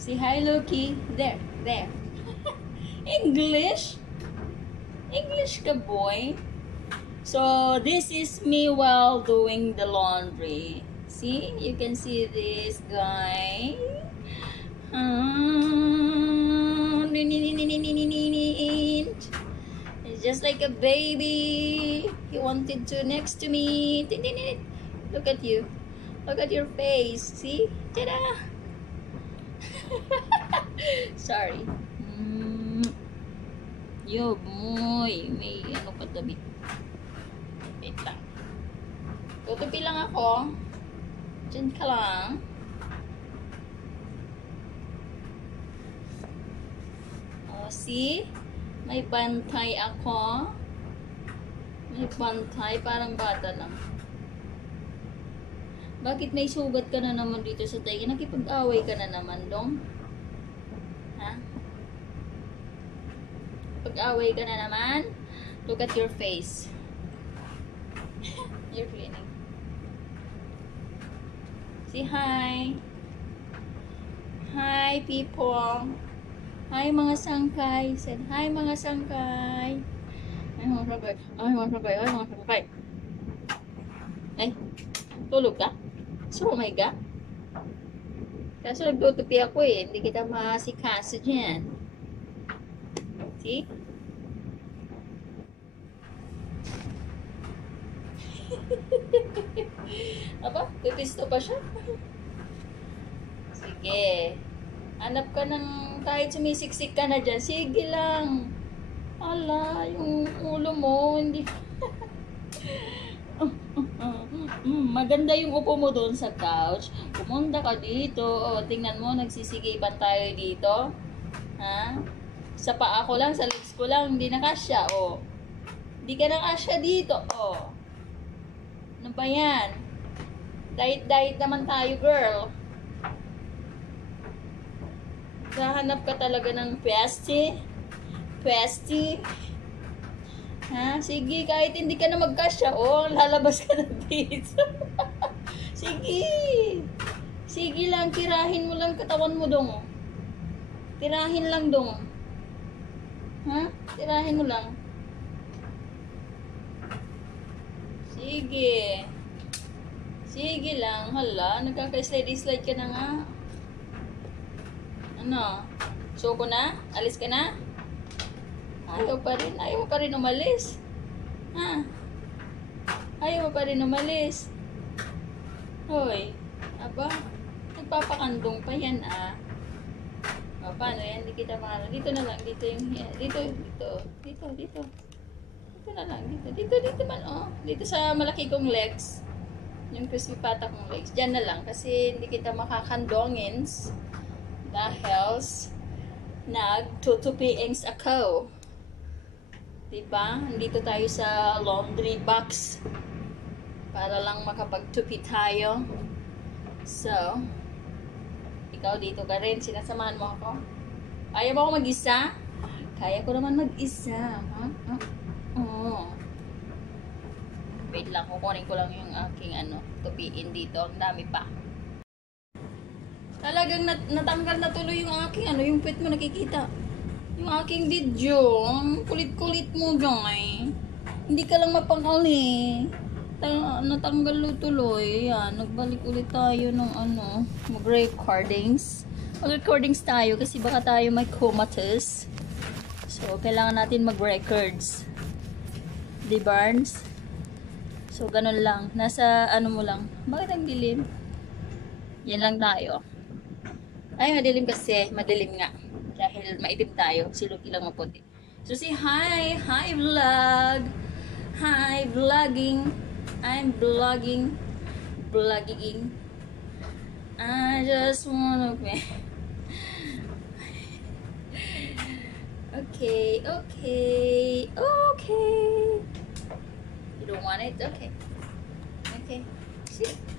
Say hi, Loki. There, there. English? English ka, boy? So, this is me while doing the laundry. See? You can see this guy. It's just like a baby. He wanted to next to me. Look at you. Look at your face. See? Ta-da! Sorry. Yo, boy. May ano pa tabi. Wait lang. Tutupi lang ako. Diyan ka lang. Oh, see? May bantay ako. May bantay. Parang bata lang. Bakit may sugat ka na naman dito sa tayo? Nakipag-away ka na naman, dong? Ha? Pag-away ka na naman? Look at your face. You're cleaning. Say hi. Hi, people. Hi, mga sangkay. Said, hi, mga sangkay. Ay, mga sangkay. Ay, mga sangkay. Ay, mga sangkay. Ay, tulog ka? Sumay ka? Kaso nagtutupi ako eh. Hindi kita masikaso dyan. See? Aba, pipisto pa siya. Sige. Hanap ka ng kahit sumisiksik ka na dyan. Sige lang. Ala, yung ulo mo, hindi... Maganda yung upo mo doon sa couch. Pumunta ka dito. O, tingnan mo, nagsisigipan tayo dito. Ha? Sa paa ko lang, sa legs ko lang, hindi na kasya. O. Hindi ka na kasya dito. O. Ano ba yan? Diet naman tayo, girl. Kahanap ka talaga ng pasty. Pasty. Ha? Sige, kahit hindi ka na magkasya, lalabas ka na dito. Sige. Sige lang, tirahin mo lang katawan mo dong. Tirahin lang dong. Ha? Tirahin mo lang. Sige. Sige lang. Hala, nagkaka-slide-slide ka na nga. Ano? Suko na? Alis ka na? Ayaw pa rin. Ayaw pa rin umalis. Ha? Ayaw pa rin umalis. Hoy. Aba, nagpapakandong pa yan O, paano yan? Hindi kita makala. Dito na lang. Dito yung... Dito. Dito na lang. Dito man, Dito sa malaki kong legs. Yung crispy pata kong legs. Diyan na lang. Kasi hindi kita makakandongins. Dahil nagtutupiings ako. Diba? Nandito tayo sa laundry box. Para lang makapagtupi tayo. So, ikaw dito ka rin. Sinasamahan mo ako. Ayaw mo ako mag-isa? Kaya ko naman mag-isa. Ha? Wait lang. Kukunin ko lang yung aking tupiin dito. Ang dami pa. Talagang natanggal na tuloy yung aking yung pet mo nakikita. Yung aking video, ang kulit-kulit mo, guy. Hindi ka lang mapakali. Natanggal tuloy. Ayan, nagbalik ulit tayo ng mag-recordings. Mag-recordings tayo kasi baka tayo may comatose. So, kailangan natin mag-records. Di Barnes? So, ganun lang. Nasa mo lang. Bakit ang dilim? Yan lang tayo. Ay, madilim kasi. Madilim nga. Dahil maitim tayo. Si Lucky lang maputi. So, say hi! Hi, vlog! Hi, vlogging! I'm vlogging. Vlogging. I just wanna... Okay. You don't want it? Okay. Sit.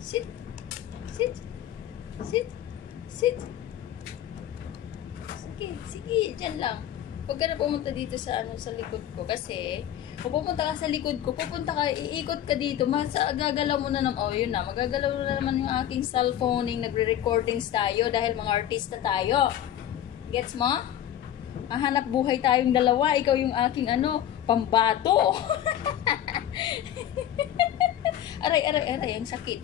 Sige, dyan lang. Huwag ka na pumunta dito sa sa likod ko kasi Kung pupunta ka sa likod ko, pupunta ka, iikot ka dito, gagalaw mo na naman, oh yun na, magagalaw na naman yung aking cellphone, nagre-recordings tayo dahil mga artista tayo. Gets mo? Mahanap buhay tayong dalawa, ikaw yung aking pambato. Aray, ang sakit.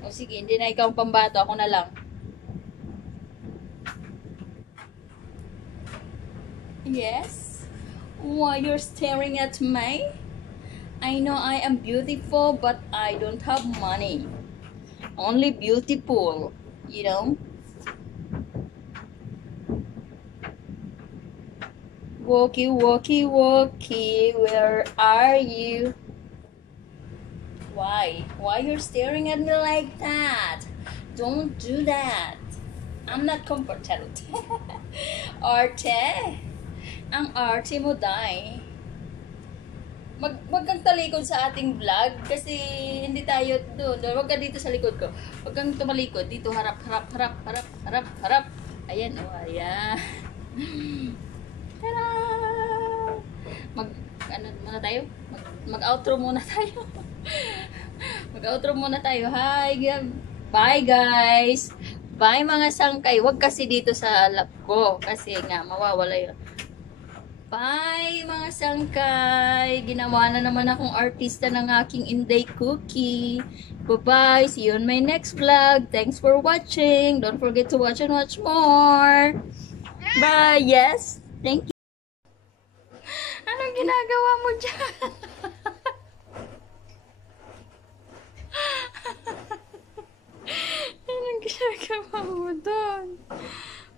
O sige, hindi na ikaw ang pambato, ako na lang. Yes? Why you're staring at me? I know I am beautiful, but I don't have money. Only beautiful, you know? Walkie, walkie, walkie, where are you? Why? Why you're staring at me like that? Don't do that. I'm not comfortable. Arte? Ang arte mo, Day. Wag kang talikod sa ating vlog kasi hindi tayo doon. Wag ka dito sa likod ko. Wag kang tumalikod. Dito, harap. Ayan, ayan. Tara! Muna tayo? Mag-outro muna tayo. Mag-outro muna tayo. Hi, bye guys! Bye mga sangkay. Wag kasi dito sa lap ko kasi nga mawawala yun. Bye mga sangkay! Ginawa na naman akong artista ng aking Inday Cookie. Bye-bye! See you on my next vlog. Thanks for watching. Don't forget to watch and watch more. Bye! Yes! Thank you! Anong ginagawa mo dyan? Anong ginagawa mo doon?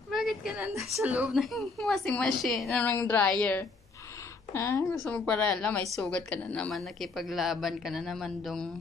Bakit ka nandun sa loob ng washing machine, ng dryer? Ha? Gusto mo para alam, may sugat ka na naman, nakipaglaban ka na naman dong.